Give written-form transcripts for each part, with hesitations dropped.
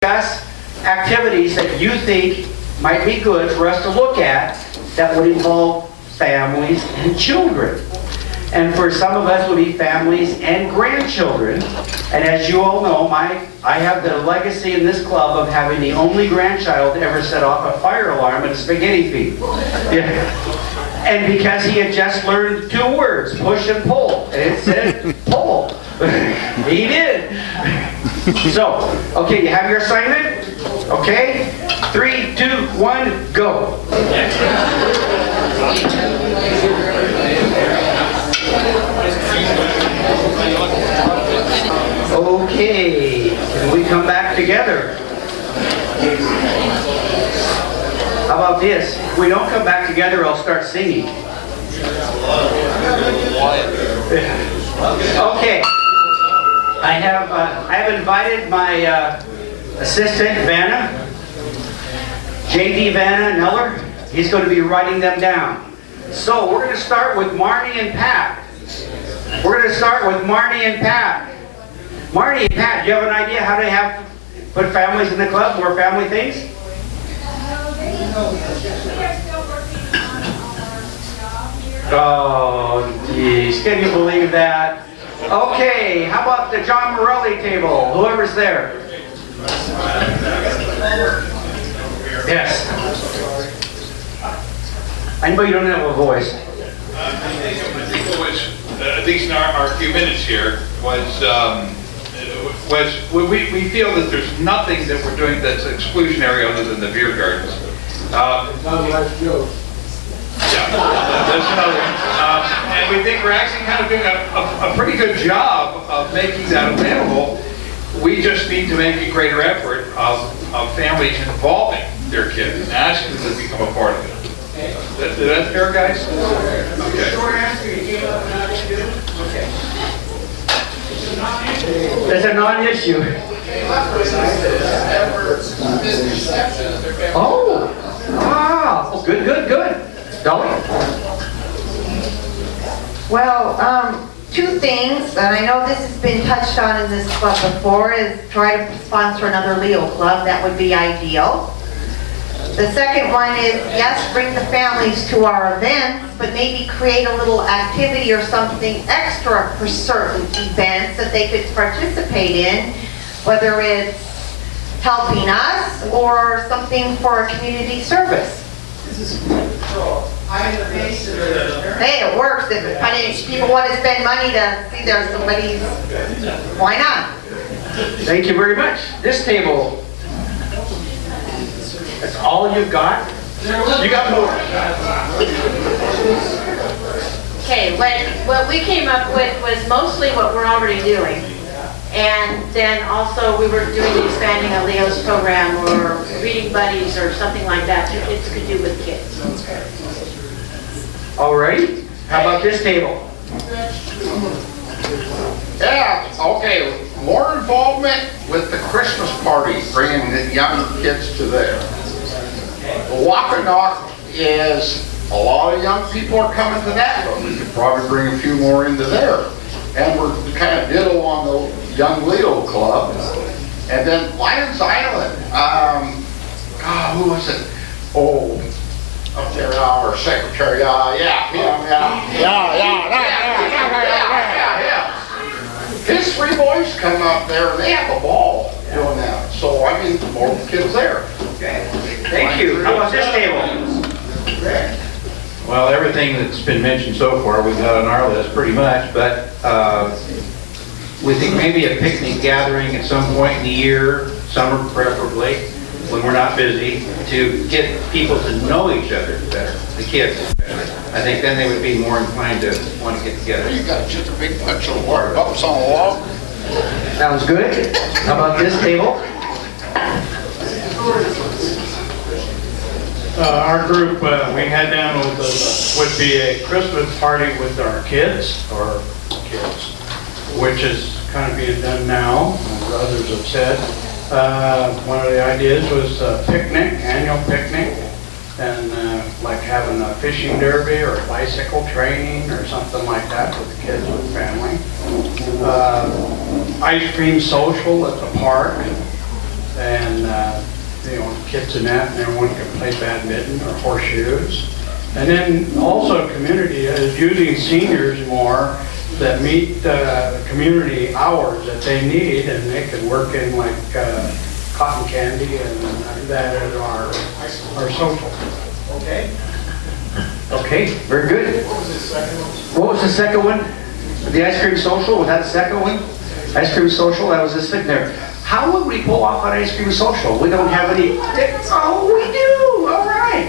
discuss activities that you think might be good for us to look at that would involve families and children. And for some of us, it would be families and grandchildren. And as you all know, I have the legacy in this club of having the only grandchild to ever set off a fire alarm at a spaghetti feed. Yeah. And because he had just learned 2 words, push and pull. And it said pull. He did. So, okay, you have your assignment? Okay? 3, 2, 1, go. Okay, can we come back together? How about this? If we don't come back together, I'll start singing. Okay. I have invited my assistant, Vanna, J.D. Vanna Neller. He's going to be writing them down. So we're going to start with Marnie and Pat. We're going to start with Marnie and Pat. Marnie and Pat, do you have an idea how to put families in the club, more family things? Oh, geez, can you believe that? Okay, how about the John Morelli table? Whoever's there. Yes. Anybody don't have a voice? I think what was, at least in our few minutes here, we feel that there's nothing that we're doing that's exclusionary other than the beer gardens. Yeah, that's another one. And we think we're actually kind of doing a pretty good job of making that available. We just need to make a greater effort of families involving their kids and asking them to become a part of it. Is that fair, guys? Okay. That's a non-issue. Oh, wow. Good, good, good. Dolly? Well, 2 things, and I know this has been touched on in this club before, is try to sponsor another Leo club. That would be ideal. The second one is, yes, bring the families to our events, but maybe create a little activity or something extra for certain events that they could participate in, whether it's helping us or something for a community service. Hey, it works. If people want to spend money to see there's somebody's, why not? Thank you very much. This table, that's all you've got? You got more. Okay, what we came up with was mostly what we're already doing. And then also we were doing the expanding of Leo's program or reading buddies or something like that that kids could do with kids. All right. How about this table? Yeah, okay. More involvement with the Christmas party, bringing the young kids to there. The Walk and Knock is, a lot of young people are coming to that, but we could probably bring a few more into there. And we're kind of ditto on the Young Leo Club. And then Lions Island, God, who was it? Oh, up there, our secretary, His 3 boys come up there and they have a ball doing that. So, I mean, more kids there. Okay. Thank you. How about this table? Well, everything that's been mentioned so far we've got on our list pretty much, but we think maybe a picnic gathering at some point in the year, summer preferably, when we're not busy, to get people to know each other better, the kids especially. I think then they would be more inclined to want to get together. You got just a big bunch of water bumps on the wall. Sounds good. How about this table? Our group, we had down would be a Christmas party with our kids, which is kind of being done now, as others have said. One of the ideas was a picnic, annual picnic, and like having a fishing derby or a bicycle training or something like that with the kids with family. Ice cream social at the park. and, kids in that, and everyone can play badminton or horseshoes. And then also community is using seniors more that meet community hours that they need, and they can work in like cotton candy and that is our social. Okay. Okay, very good. What was the second one? The ice cream social, was that the second one? Ice cream social, that was this thing there. How would we pull off an ice cream social? We don't have any. Oh, we do. All right.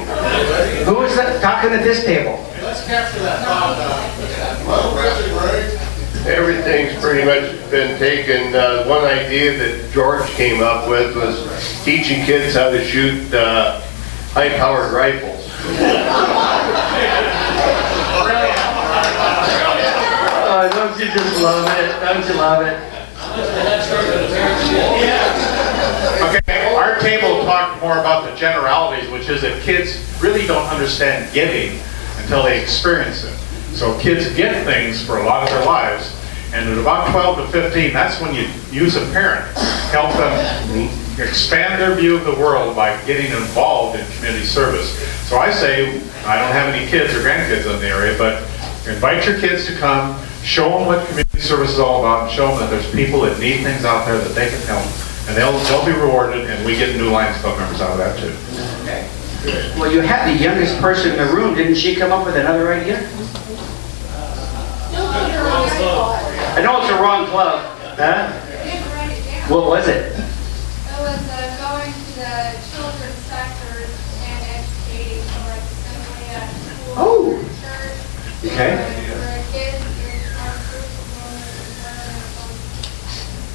Who is that talking at this table? Let's capture that thought. Everything's pretty much been taken. One idea that George came up with was teaching kids how to shoot high-powered rifles. Don't you just love it? Don't you love it? Okay, our table talked more about the generalities, which is that kids really don't understand giving until they experience it. So kids get things for a lot of their lives, and at about 12 to 15, that's when you use a parent, help them expand their view of the world by getting involved in community service. So I say, I don't have any kids or grandkids in the area, but invite your kids to come, show them what community service is all about, and show them that there's people that need things out there that they can help, and they'll be rewarded, and we get new Lions Club members out of that too. Okay. Well, you had the youngest person in the room. Didn't she come up with another idea? I know it's the wrong club. Huh? What was it? It was going to the children's sectors and educating, so like assembly at school Oh. or church. Okay. For kids, there's our group of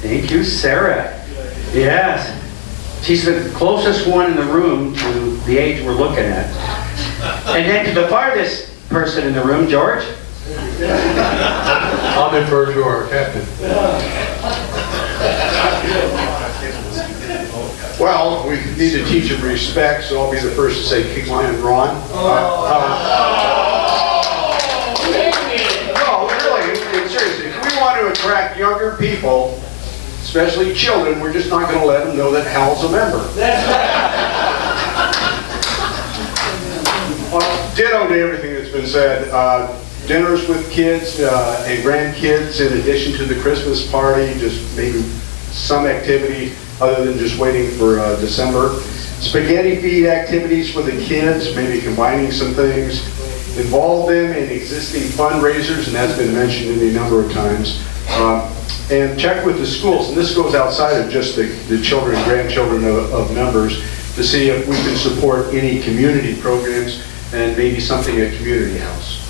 Thank you, Sarah. Yes. She's the closest one in the room to the age we're looking at. And then to the farthest person in the room, George. I'll defer to our captain. Well, we need to teach him respect, so I'll be the first to say King Lion Ron. No, really, seriously, if we want to attract younger people, especially children, we're just not going to let them know that Hal's a member. Ditto to everything that's been said. Dinners with kids and grandkids in addition to the Christmas party, just maybe some activity other than just waiting for December. Spaghetti feed activities for the kids, maybe combining some things. Involve them in existing fundraisers, and that's been mentioned any number of times. And check with the schools, and this goes outside of just the children and grandchildren of members, to see if we can support any community programs and maybe something at Community House.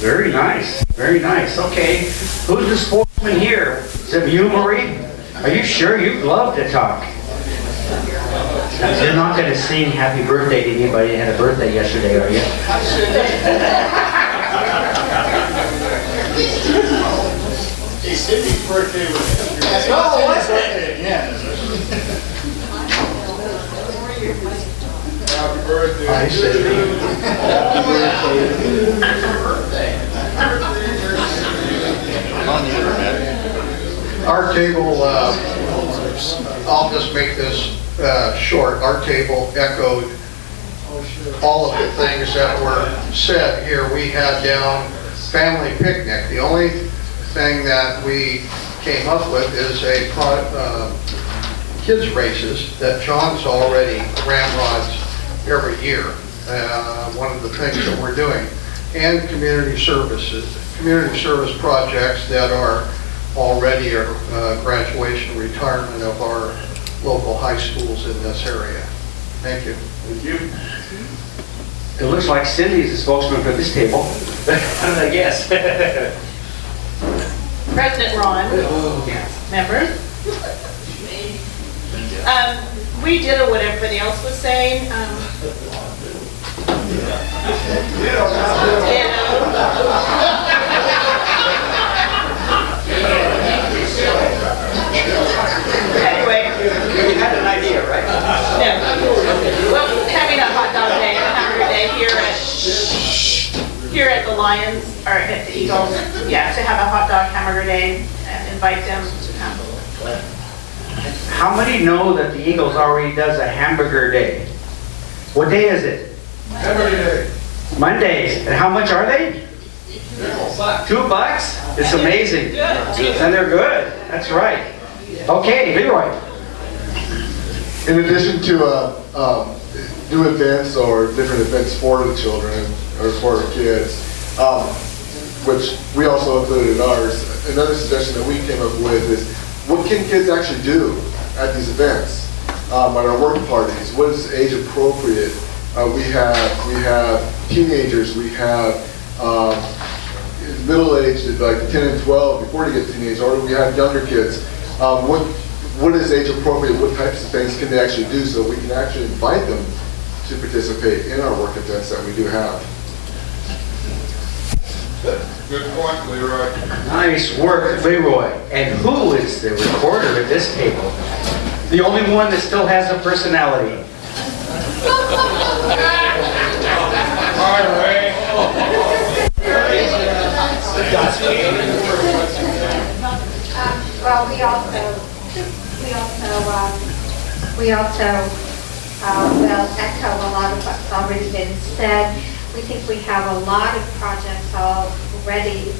Very nice. Very nice. Okay. Who's the sportsman here? Is it you, Marie? Are you sure? You'd love to talk. You're not going to sing happy birthday to anybody that had a birthday yesterday, are you? Hey, Cindy's birthday was yesterday. Oh, was it? Again. Happy birthday. Hi, Cindy. Our table, I'll just make this short. Our table echoed all of the things that were said here. We had down family picnic. The only thing that we came up with is a kids races that John's already ramrods every year. One of the things that we're doing. And community services, community service projects that are already graduation and retirement of our local high schools in this area. Thank you. Thank you. It looks like Cindy's the spokesman for this table. I guess. President Ron, members. We did what everybody else was saying. Anyway. You had an idea, right? No. Well, having a hot dog day, a hamburger day here at the Lions, or at the Eagles, yeah, to have a hot dog hamburger day and invite them to come. How how many know that the Eagles already does a hamburger day? What day is it? Every day. Mondays. And how much are they? $2? It's amazing. And they're good. That's right. Okay, Leroy. In addition to new events or different events for the children or for the kids, which we also included in ours, another suggestion that we came up with is what can kids actually do at these events, at our work parties? What is age appropriate? We have teenagers, we have middle-aged, like 10 and 12 before they get to teenage, or we have younger kids. What is age appropriate? What types of things can they actually do so we can actually invite them to participate in our work events that we do have? Good point, Leroy. Nice work, Leroy. And who is the recorder at this table? The only one that still has a personality. Well, we also will echo a lot of what's already been said. We think we have a lot of projects already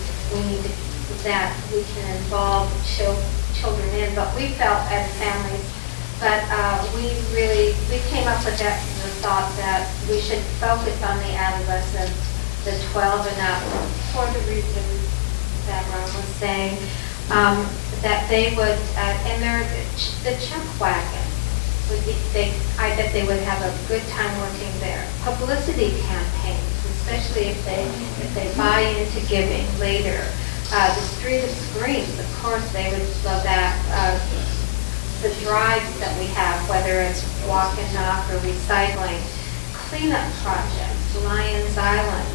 that we can involve children in, but we felt as families, but we came up with the thought that we should focus on the adolescents, the 12 and up, for the reasons that Ron was saying, that they would, and the chuck wagon would be, I bet they would have a good time working there. Publicity campaigns, especially if they buy into giving later. The Street of Screens, of course, they would love that. The drives that we have, whether it's walk and knock or recycling, cleanup projects, Lions Island.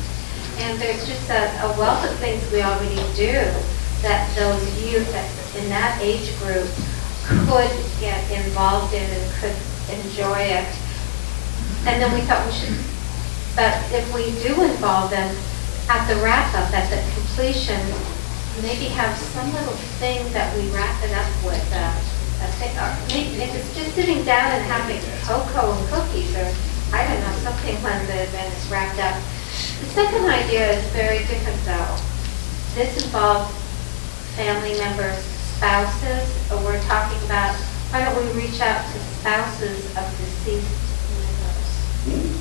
And there's just a wealth of things we already do that those youth in that age group could get involved in and could enjoy it. And then we thought we should, but if we do involve them at the wrap-up, at the completion, maybe have some little thing that we wrap it up with. If it's just sitting down and having cocoa and cookies, or I don't know, something when the event is wrapped up. The second idea is very different though. This involves family members, spouses, or we're talking about, why don't we reach out to spouses of deceased members?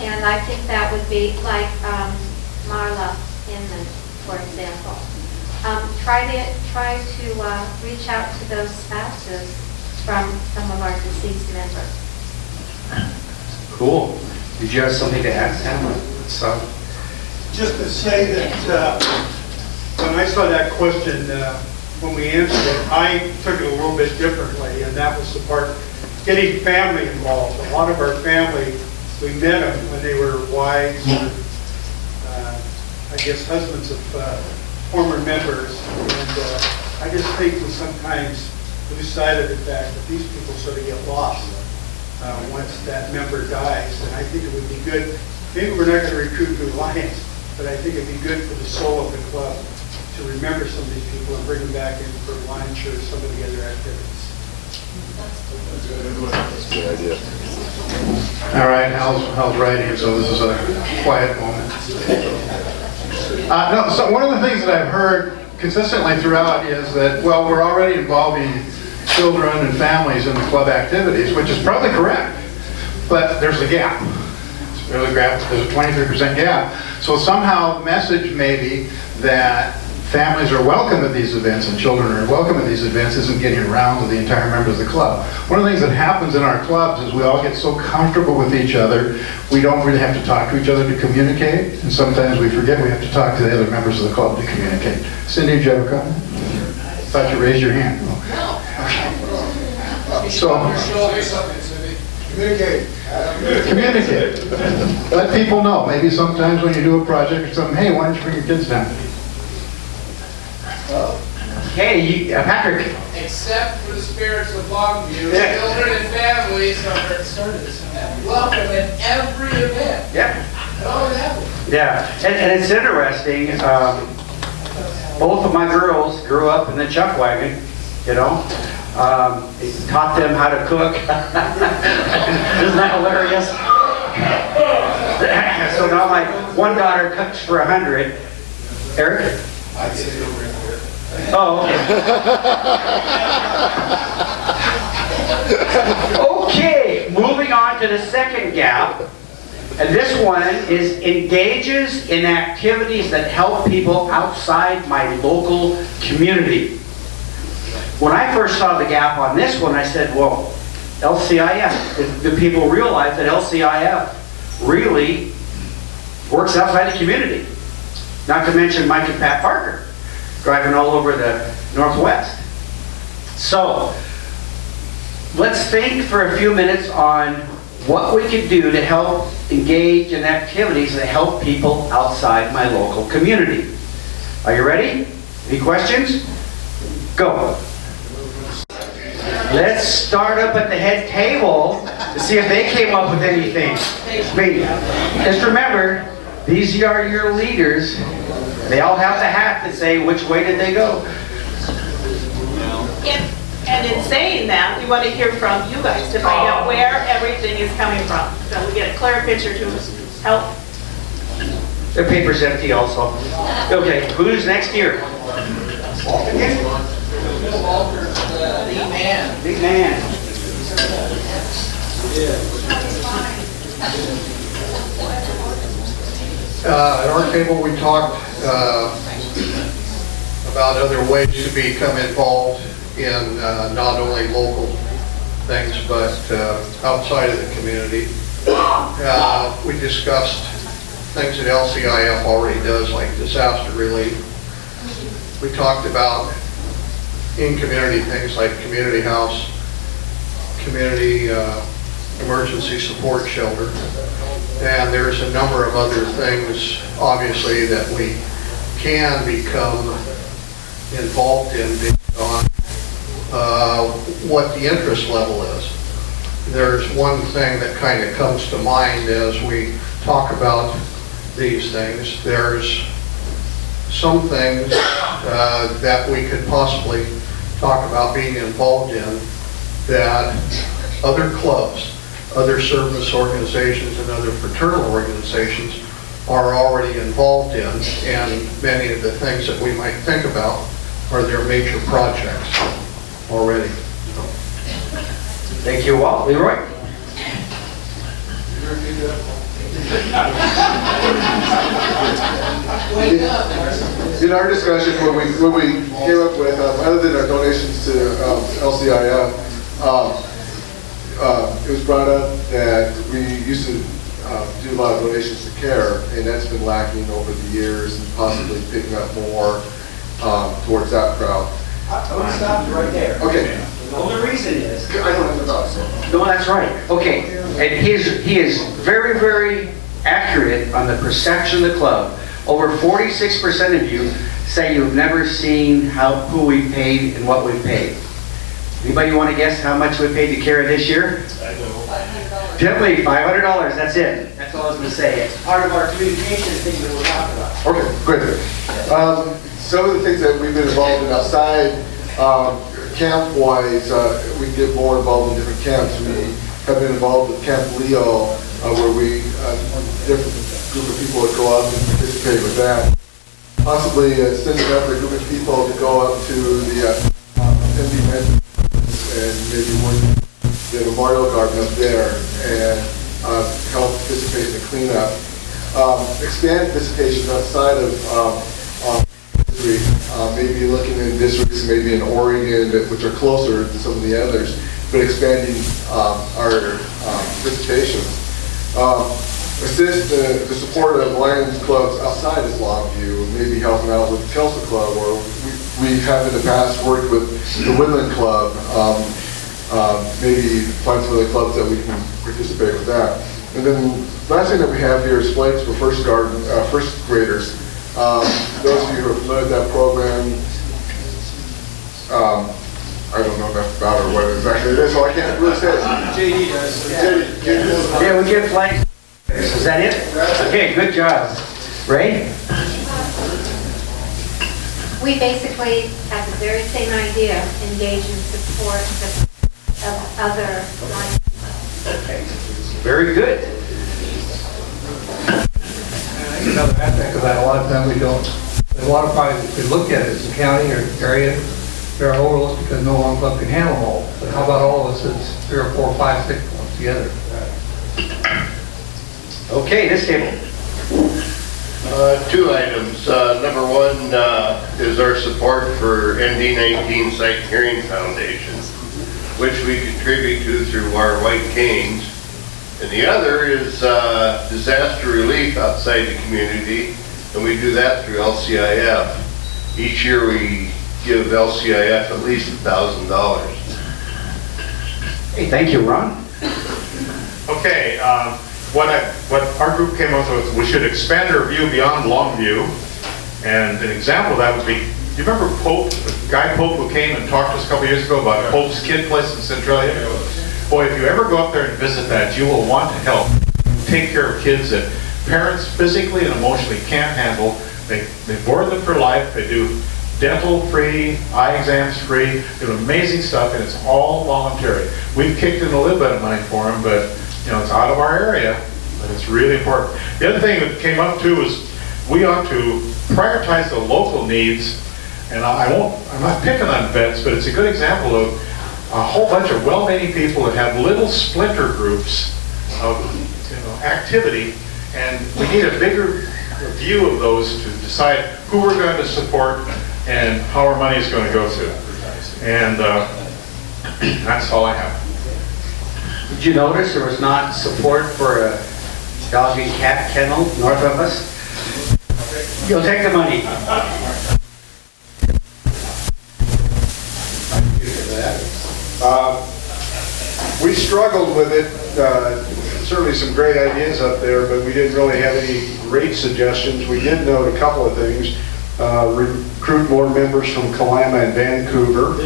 And I think that would be like Marla Inman, for example. Try to reach out to those spouses from some of our deceased members. Cool. Did you have something to add, Sam? So, Just to say that when I saw that question, when we answered it, I took it a little bit differently, and that was the part, getting family involved. A lot of our family, we met them when they were wives or, I guess, husbands of former members. And I just think we sometimes lose sight of the fact that these people sort of get lost once that member dies. And I think it would be good, maybe we're not going to recruit new Lions, but I think it'd be good for the soul of the club to remember some of these people and bring them back in for lunch or some of the other activities. That's a good idea. All right, Hal's writing, so this is a quiet moment. No, so one of the things that I've heard consistently throughout is that, well, we're already involving children and families in the club activities, which is probably correct, but there's a gap. There's a 23% gap. So somehow the message maybe that families are welcome at these events and children are welcome at these events isn't getting around to the entire members of the club. One of the things that happens in our clubs is we all get so comfortable with each other, we don't really have to talk to each other to communicate, and sometimes we forget we have to talk to the other members of the club to communicate. Cindy, did you have a comment? I thought you raised your hand. No. Okay. So, communicate. Let people know. Maybe sometimes when you do a project or something, hey, why don't you bring your kids down? hey, Patrick. Except for the spirits of Longview, children and families are welcome at every event. Yeah. It always happens. Yeah, and it's interesting. Both of my girls grew up in the chuck wagon, you know? He taught them how to cook. Isn't that hilarious? So now my one daughter cooks for 100. Eric? Oh, okay. Okay, moving on to the second gap. And this one is engages in activities that help people outside my local community. When I first saw the gap on this one, I said, well, LCIF, do people realize that LCIF really works outside the community? Not to mention Mike and Pat Parker, driving all over the Northwest. So, let's think for a few minutes on what we could do to help engage in activities that help people outside my local community. Are you ready? Any questions? Go. Let's start up at the head table to see if they came up with anything. Me. Just remember, these are your leaders. They all have the hat to say which way did they go. And in saying that, we want to hear from you guys to find out where everything is coming from. So we get a clear picture to help. The paper's empty also. Okay, who's next here? Big man. Big man. At our table, we talked about other ways to become involved in not only local things, but outside of the community. We discussed things that LCIF already does, like disaster relief. We talked about in-community things like community house, community emergency support shelter. And there's a number of other things, obviously, that we can become involved in based on what the interest level is. There's one thing that kind of comes to mind as we talk about these things. There's some things that we could possibly talk about being involved in that other clubs, other service organizations, and other fraternal organizations are already involved in, and many of the things that we might think about are their major projects already. Thank you, Walt. Leroy? In our discussion, when we came up with, other than our donations to LCIF, it was brought up that we used to do a lot of donations to CARE, and that's been lacking over the years, and possibly picking up more towards that crowd. I want to stop you right there. Okay. The only reason is... I don't have the thoughts. No, that's right. Okay, and he is very, very accurate on the perception of the club. Over 46% of you say you've never seen who we paid and what we paid. Anybody want to guess how much we paid to CARE this year? I know. Definitely $500, that's it. That's all I was going to say. It's part of our communication thing that we're talking about. Okay, good. Some of the things that we've been involved in outside, camp-wise, we get more involved in different camps. We have been involved with Camp Leo, where we, different group of people would go out and participate with that. Possibly sending up a group of people to go up to the MD and maybe work the memorial garden up there and help participate in the cleanup. Expand participation outside of maybe looking in districts, maybe in Oregon, which are closer to some of the others, but expanding our participation. Assist the support of Lions clubs outside of Longview, maybe helping out with the Kelso Club, or we have in the past worked with the Woodland Club, maybe find some of the clubs that we can participate with that. And then last thing that we have here is flags for first graders. Those of you who are familiar with that program, I don't know enough about it, what exactly it is, so I can't really say it. JD does. Yeah, we get flags. Is that it? Okay, good job. Ray? We basically have the very same idea, engage and support of other Lions clubs. Okay. Very good. I think another aspect of that, a lot of times we don't, a lot of times if we look at it as a county or area, there are overlooked because no one club can handle them all. But how about all of us, it's 3 or 4, 5, 6 clubs together? Okay, this table. Two items. Number one is our support for ND19 Sight and Hearing Foundation, which we contribute to through our White Canes. And the other is disaster relief outside the community, and we do that through LCIF. Each year we give LCIF at least $1,000. Hey, thank you, Ron. Okay, what our group came up with, we should expand our view beyond Longview. And an example of that would be, do you remember Pope, Guy Pope, who came and talked to us a couple years ago about Pope's Kid Place in Centralia? Boy, if you ever go up there and visit that, you will want to help take care of kids that parents physically and emotionally can't handle. They board them for life. They do dental free, eye exams free, do amazing stuff, and it's all voluntary. We've kicked in a little bit of money for them, but you know, it's out of our area, but it's really important. The other thing that came up too is we ought to prioritize the local needs, and I'm not picking on vets, but it's a good example of a whole bunch of well-meaning people that have little splinter groups of activity, and we need a bigger view of those to decide who we're going to support and how our money is going to go to. And that's all I have. Did you notice there was not support for a dog and cat kennel north of us? You'll take the money. We struggled with it. Certainly some great ideas up there, but we didn't really have any great suggestions. We did note a couple of things. Recruit more members from Kalama and Vancouver.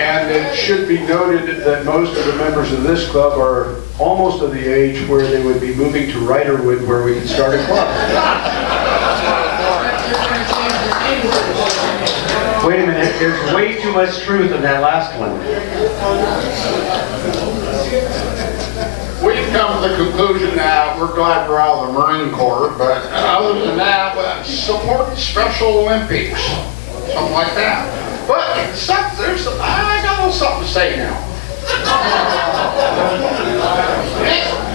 And it should be noted that most of the members of this club are almost of the age where they would be moving to Riderwood, where we can start a club. Wait a minute, there's way too much truth in that last one. We've come to the conclusion that we're glad we're out of the Marine Corps, but other than that, support Special Olympics, something like that. But I got a little something to say now.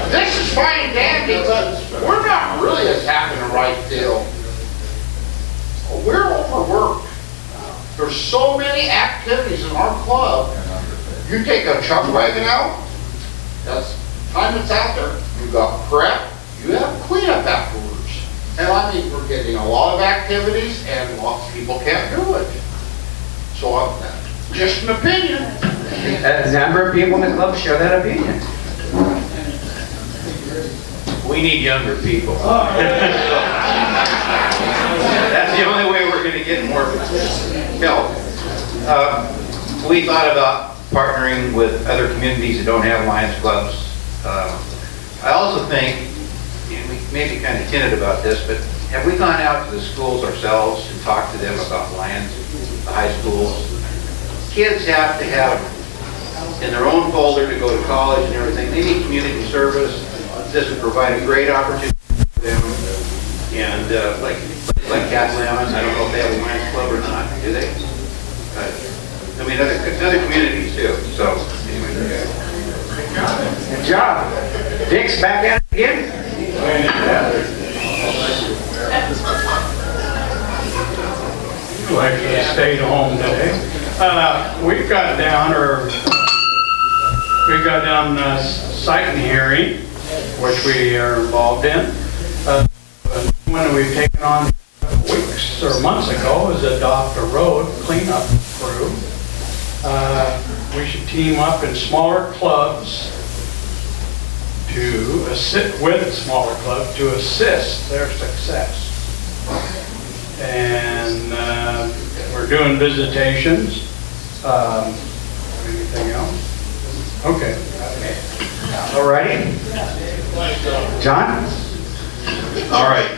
This is fine and dandy, but we're not really attacking the right deal. We're overworked. There's so many activities in our club. You take a chuck wagon out, that's time it's out there, you've got prep, you have cleanup afterwards. And I mean, we're getting a lot of activities and lots of people can't do it. So just an opinion. A number of people in the club share that opinion. We need younger people. That's the only way we're going to get more help. We thought about partnering with other communities that don't have Lions clubs. I also think, and we may be kind of timid about this, but have we gone out to the schools ourselves and talked to them about Lions, the high schools? Kids have to have in their own folder to go to college and everything. They need community service. This would provide a great opportunity for them. And like Cat Lemon, I don't know if they have a Lions club or not, do they? I mean, other communities too. So anyway. Good job. Dick's back at it again. You actually stayed home today. We've got down sight and hearing, which we are involved in. One we've taken on weeks or months ago is Adopt a Road cleanup crew. We should team up in smaller clubs to assist their success. And we're doing visitations. Anything else? Okay. All righty. John? All right.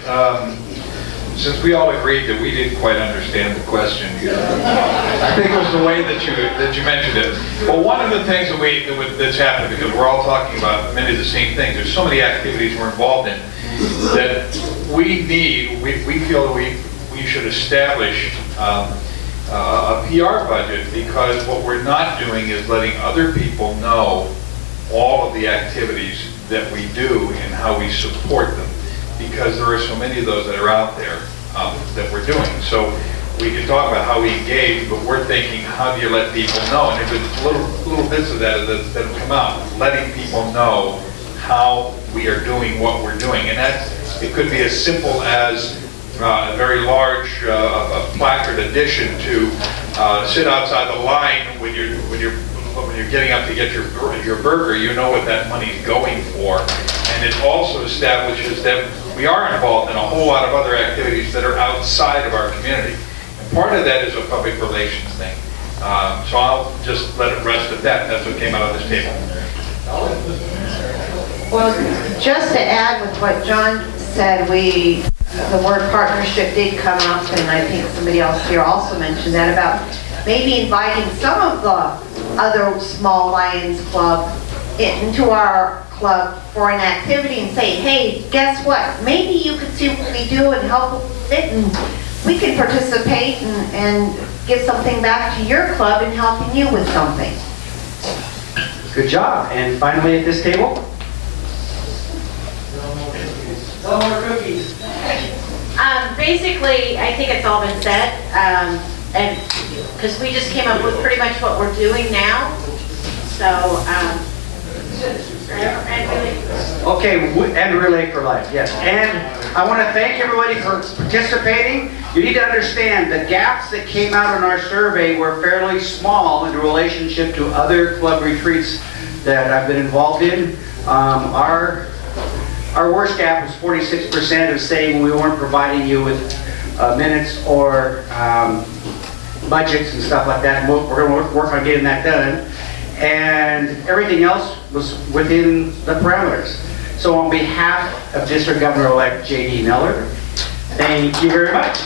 Since we all agreed that we didn't quite understand the question here, I think it was the way that you mentioned it. Well, one of the things that's happened, because we're all talking about many of the same things, there's so many activities we're involved in that we feel that we should establish a PR budget, because what we're not doing is letting other people know all of the activities that we do and how we support them, because there are so many of those that are out there that we're doing. So we can talk about how we engage, but we're thinking, how do you let people know? And if it's little bits of that that'll come out, letting people know how we are doing what we're doing. And it could be as simple as a very large placard addition to sit outside the line when you're getting up to get your burger. You know what that money's going for. And it also establishes that we are involved in a whole lot of other activities that are outside of our community. And part of that is a public relations thing. So I'll just let it rest at that. That's what came out of this table. Well, just to add with what John said, the word partnership did come up, and I think somebody else here also mentioned that, about maybe inviting some of the other small Lions Club into our club for an activity and say, hey, guess what? Maybe you could see what we do and help with it, and we can participate and give something back to your club in helping you with something. Good job. And finally at this table? No more cookies. Basically, I think it's all been said, and because we just came up with pretty much what we're doing now. So, Okay, and Relay for Life, yes. And I want to thank everybody for participating. You need to understand the gaps that came out in our survey were fairly small in relationship to other club retreats that I've been involved in. Our worst gap was 46% of saying we weren't providing you with minutes or budgets and stuff like that. We're going to work on getting that done. And everything else was within the parameters. So on behalf of District Governor-elect J.D. Miller, thank you very much.